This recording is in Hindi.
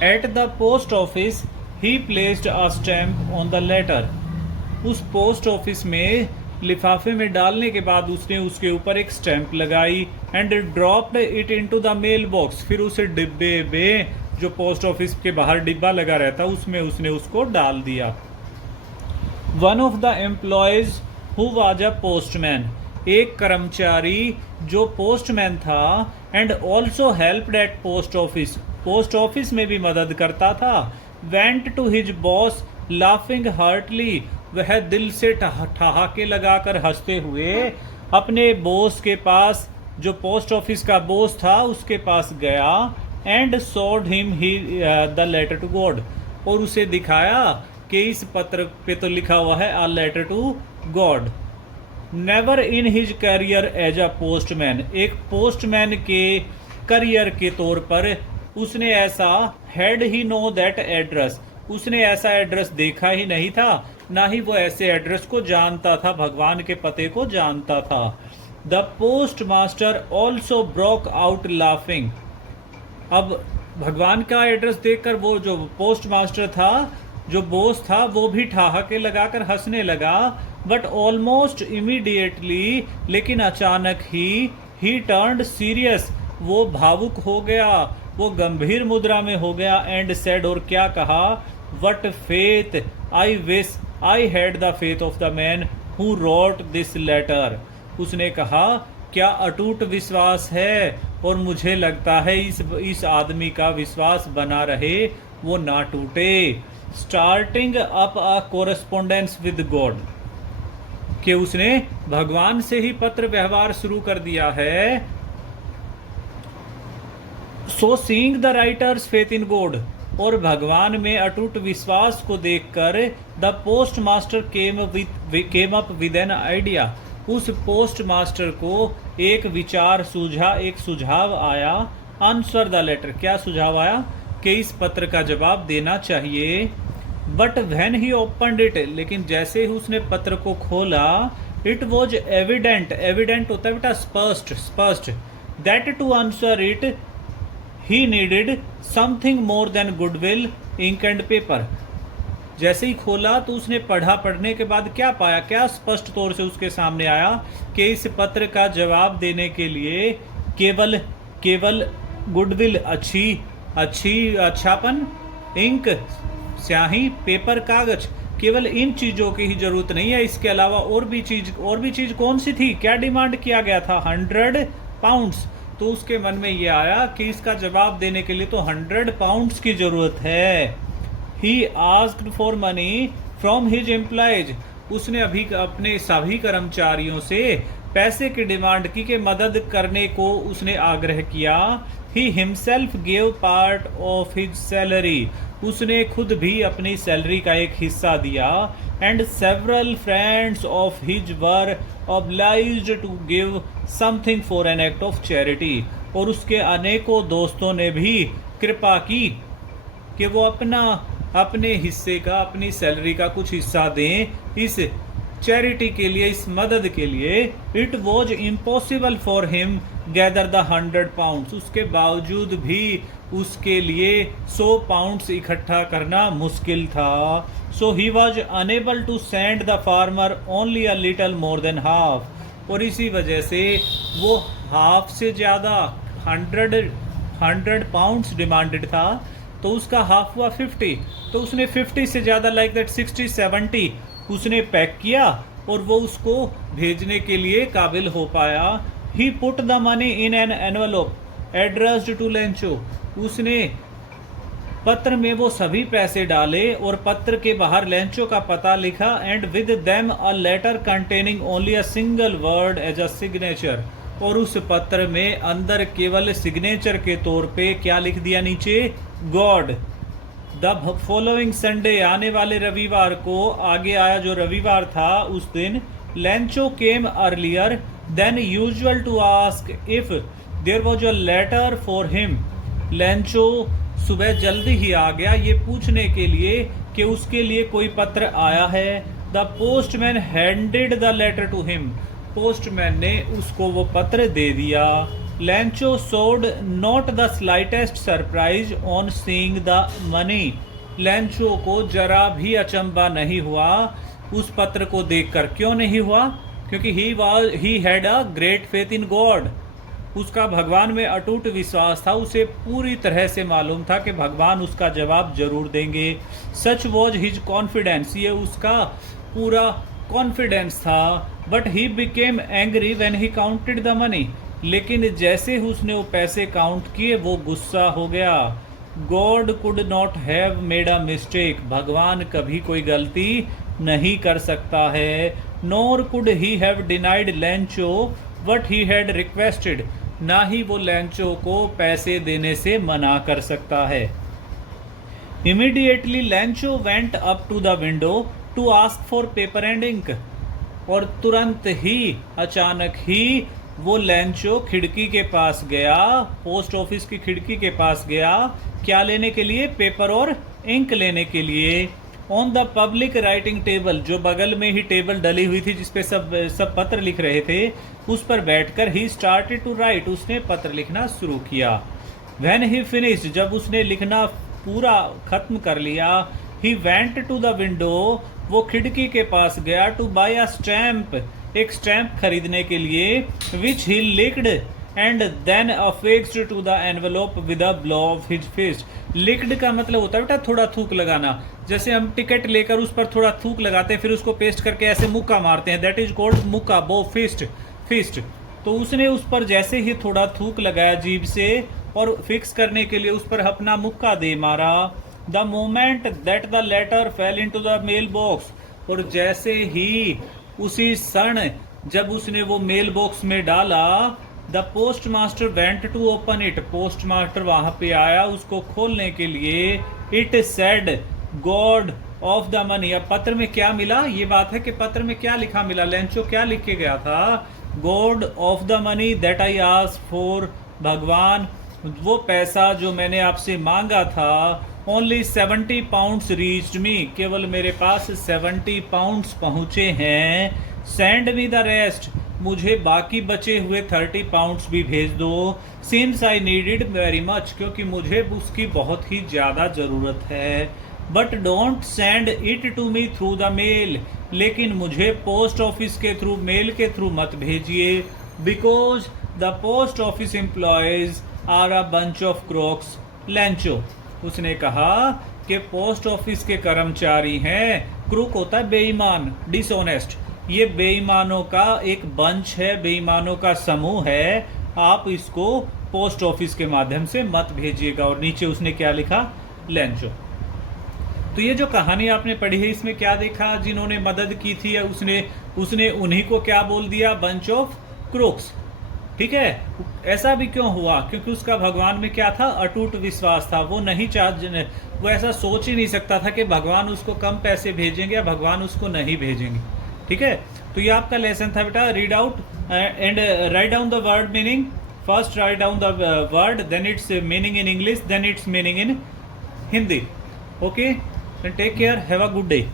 At the post office, he placed a stamp on the letter. उस पोस्ट ऑफिस में लिफाफे में डालने के बाद उसने उसके ऊपर एक स्टैंप लगाई and dropped it into the mail box. फिर उसे डिब्बे में, जो पोस्ट ऑफिस के बाहर डिब्बा लगा रहता, उसमें उसने उसको डाल दिया। One of the employees who was a postman, एक कर्मचारी जो पोस्टमैन था, and also helped at post office, post office में भी मदद करता था, went to his boss laughing heartily, वह दिल से ठहाके लगाकर हंसते हुए अपने बॉस के पास, जो पोस्ट ऑफिस का बॉस था, उसके पास गया and showed him the letter to God, और उसे दिखाया कि इस पत्र पे तो लिखा हुआ है a letter to God. Never in his career as a postman, एक पोस्टमैन के करियर के तौर पर उसने ऐसा had he known that address, उसने ऐसा एड्रेस देखा ही नहीं था, ना ही वो ऐसे एड्रेस को जानता था, भगवान के पते को जानता था। The post master also broke out laughing, अब भगवान का एड्रेस देखकर वो जो पोस्ट मास्टर था, जो बॉस था, वो भी ठहाके लगाकर हंसने लगा। बट ऑलमोस्ट इमीडिएटली, लेकिन अचानक ही टर्न्ड सीरियस, वो भावुक हो गया, वो गंभीर मुद्रा में हो गया। एंड सेड, और क्या कहा, what faith I wish I had the faith of the man who wrote this letter, उसने कहा क्या अटूट विश्वास है, और मुझे लगता है इस आदमी का विश्वास बना रहे, वो ना टूटे। Starting up a correspondence with God, कि उसने भगवान से ही पत्र व्यवहार शुरू कर दिया है। सो seeing the writer's faith in God, और भगवान में अटूट विश्वास को देखकर the post master came up with an idea, उस पोस्ट मास्टर को एक विचार सूझा, एक सुझाव आया। आंसर द लेटर, क्या सुझाव आया कि इस पत्र का जवाब देना चाहिए। But when he opened it, लेकिन जैसे ही उसने पत्र को खोला, इट वॉज एविडेंट, एविडेंट होता है बेटा स्पष्ट, स्पष्ट, that to answer it he needed something more than goodwill, ink and paper. जैसे ही खोला तो उसने पढ़ा, पढ़ने के बाद क्या पाया, क्या स्पष्ट तौर से उसके सामने आया कि इस पत्र का जवाब देने के लिए केवल केवल गुडविल, अच्छापन, इंक स्याही, पेपर कागज, केवल इन चीजों की ही जरूरत नहीं है। इसके अलावा और भी चीज कौन सी थी, क्या डिमांड किया गया था, 100 पाउंड्स। तो उसके मन में ये आया कि इसका जवाब देने के लिए तो 100 पाउंड्स की जरूरत है। He asked for money from his employees, उसने अभी अपने सभी कर्मचारियों से पैसे की डिमांड की, कि मदद करने को उसने आग्रह किया। He himself gave part of his salary, उसने खुद भी अपनी सैलरी का एक हिस्सा दिया। And several friends of his were obliged to give something for an act of charity, और उसके अनेकों दोस्तों ने भी कृपा की कि वो अपने हिस्से का, अपनी सैलरी का कुछ हिस्सा दें इस चैरिटी के लिए, इस मदद के लिए। It was impossible for him gather the 100 pounds, उसके बावजूद भी उसके लिए 100 पाउंड्स इकट्ठा करना मुश्किल था। So he was unable to send the farmer only a little more than half, और इसी वजह से वो हाफ से ज़्यादा 100 पाउंड्स डिमांडेड था, तो उसका हाफ हुआ 50, तो उसने 50 से ज़्यादा लाइक दैट 60-70 उसने पैक किया, और वो उसको भेजने के लिए काबिल हो पाया। He put the money in an envelope addressed to Lencho, उसने पत्र में वो सभी पैसे डाले और पत्र के बाहर लेंचो का पता लिखा। And with them a letter containing only a single word as a signature, और उस पत्र में अंदर केवल सिग्नेचर के तौर पे क्या लिख दिया नीचे, गॉड। द फॉलोइंग संडे, आने वाले रविवार को, आगे आया जो रविवार था उस दिन, Lencho came earlier than usual to ask if there was a letter for him, Lencho सुबह जल्दी ही आ गया ये पूछने के लिए कि उसके लिए कोई पत्र आया है। The postman handed the letter to him, postman ने उसको वो पत्र दे दिया। Lancho showed not the slightest surprise on seeing the money. लैंचो को जरा भी अचंबा नहीं हुआ उस पत्र को देखकर। क्यों नहीं हुआ? क्योंकि he had a great faith in God. उसका भगवान में अटूट विश्वास था। उसे पूरी तरह से मालूम था कि भगवान उसका जवाब जरूर देंगे। सच वॉज हिज कॉन्फिडेंस, ये उसका पूरा कॉन्फिडेंस था। But he became angry when he counted the money, लेकिन जैसे ही उसने वो पैसे काउंट किए वो गुस्सा हो गया। God could not have made a mistake, भगवान कभी कोई गलती नहीं कर सकता है। Nor could he have denied लैंचो what he had requested, ना ही वो लैंचो को पैसे देने से मना कर सकता है। Immediately Lencho went up to the window to ask for paper and ink, और तुरंत ही अचानक ही वो लैंचो खिड़की के पास गया, पोस्ट ऑफिस की खिड़की के पास गया। क्या लेने के लिए? पेपर और इंक लेने के लिए। On the public writing table, जो बगल में ही टेबल डली हुई थी जिसपे सब पत्र लिख रहे थे, उस पर बैठकर ही स्टार्टेड टू राइट, उसने पत्र लिखना शुरू किया। व्हेन ही फिनिश्ड, जब उसने लिखना पूरा खत्म कर लिया, he went to the window, वो खिड़की के पास गया, टू बाय अ स्टैम्प, एक स्टैम्प खरीदने के लिए, which he licked and then affixed to the envelope with a blow of his fist. Licked का मतलब होता है बेटा थोड़ा थूक लगाना, जैसे हम टिकट लेकर उस पर थोड़ा थूक लगाते हैं फिर उसको पेस्ट करके ऐसे मुक्का मारते हैं, दैट इज कॉल्ड मुक्का, बो फिस्ट। तो उसने उस पर जैसे ही थोड़ा थूक लगाया जीभ से और फिक्स करने के लिए उस पर अपना मुक्का दे मारा। The moment that the letter fell into the mail box, और जैसे ही उसी क्षण जब उसने वो मेल बॉक्स में डाला, the post master went to open it, post master वहां पे आया उसको खोलने के लिए। It said God of the money, अब पत्र में क्या मिला? ये बात है कि पत्र में क्या लिखा मिला, लैंचो क्या लिख के गया था? God of the money that I asked for, भगवान वो पैसा जो मैंने आपसे मांगा था। ओनली 70 पाउंड्स रीच्ड मी, केवल मेरे पास 70 पाउंड्स पहुंचे हैं। सेंड मी द रेस्ट, मुझे बाकी बचे हुए 30 पाउंड्स भी भेज दो। Since I needed very much, क्योंकि मुझे उसकी बहुत ही ज़्यादा ज़रूरत है। But don't send it to me through the mail, लेकिन मुझे पोस्ट ऑफिस के थ्रू, मेल के थ्रू मत भेजिए। Because the post office employees are a bunch of crooks. Lencho, उसने कहा कि पोस्ट ऑफिस के कर्मचारी हैं, क्रूक होता है बेईमान, डिसऑनेस्ट, ये बेईमानों का एक बंच है, बेईमानों का समूह है। आप इसको पोस्ट ऑफिस के माध्यम से मत भेजिएगा। और नीचे उसने क्या लिखा? लैंचो। तो ये जो कहानी आपने पढ़ी है इसमें क्या देखा? जिन्होंने मदद की थी उसने उन्हीं को क्या बोल दिया? Bunch of crooks. ठीक है, ऐसा भी क्यों हुआ? क्योंकि उसका भगवान में क्या था? अटूट विश्वास था। वो ऐसा सोच ही नहीं सकता था कि भगवान उसको कम पैसे भेजेंगे या भगवान उसको नहीं भेजेंगे। ठीक है, तो ये आपका लेसन था बेटा। Read out and write down the word meaning. First write down the word, then its meaning in English, then its meaning in Hindi. Okay, take care, have a good day.